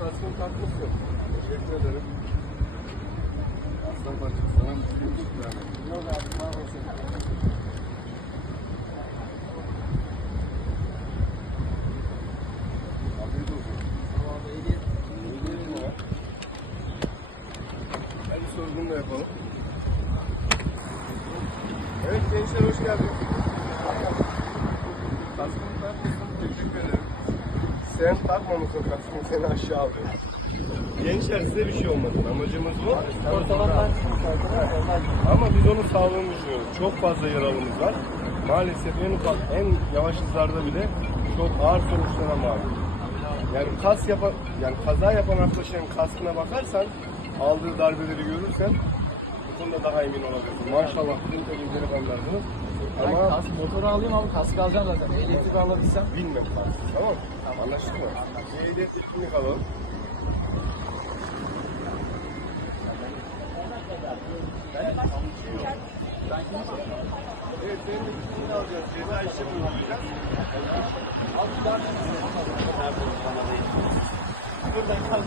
kaskın takmış yok. Teşekkür ederim. Aslan bacım sana mutluyum yani. Yok abi sağ olasın. Afiyet olsun. Tamam ehliyet. Ehliyet mi var? Hadi sorgunu da yapalım. Evet gençler hoş geldiniz. Sen takmamışsın kaskını seni aşağı alıyor. Gençler size bir şey olmasın. Amacımız bu. Ama biz onun sağlığını düşünüyoruz. Çok fazla yaralımız var. Maalesef en ufak, en yavaş hızlarda bile çok ağır sonuçlara maruz. Yani kas yapan, yani kaza yapan arkadaşların kaskına bakarsan, aldığı darbeleri görürsen bu konuda daha emin olabilirsin. Maşallah bir delikanlılarınız. Ben Ama kask, motoru alayım abi kaskı alacağım zaten. Ehliyeti de alabilsem. kask. Tamam mı? Tamam. Anlaştık mı? Ehliyet kimlik alalım. Evet, senin de kimliğini alacağız. Ceza işlemi uygulayacağız. Buradan kalk.